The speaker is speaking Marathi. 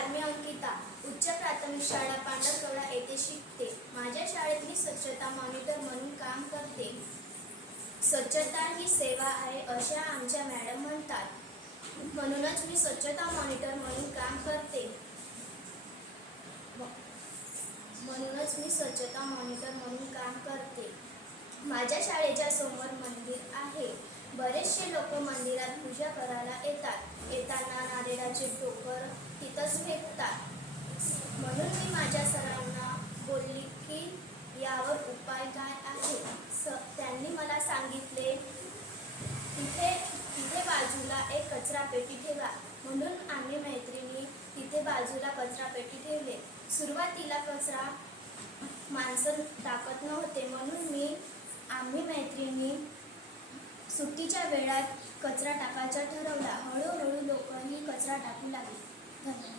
नमस्कार, मी अंकिता उच्च प्राथमिक शाळा पांढरकवडा येथे शिकते. माझ्या शाळेत मी स्वच्छता मॉनिटर म्हणून काम करते. स्वच्छता ही सेवा आहे अशा आमच्या मॅडम म्हणतात. म्हणूनच मी स्वच्छता मॉनिटर म्हणून काम करते. माझ्या शाळेच्या समोर मंदिर आहे. बरेचसे लोक मंदिरात पूजा करायला येतात. येताना नारळाचे टोकर तिथंच फेकतात. म्हणून मी माझ्या सरांना बोलली की यावर उपाय काय आहे. त्यांनी मला सांगितले तिथे बाजूला एक कचरा पेटी ठेवा. म्हणून आम्ही मैत्रिणी तिथे बाजूला कचरा पेटी ठेवले. सुरुवातीला कचरा माणसं टाकत नव्हते, म्हणून आम्ही मैत्रिणी सुट्टीच्या वेळात कचरा टाकायचा ठरवला. हळूहळू लोकही कचरा टाकू लागले. धन्यवाद.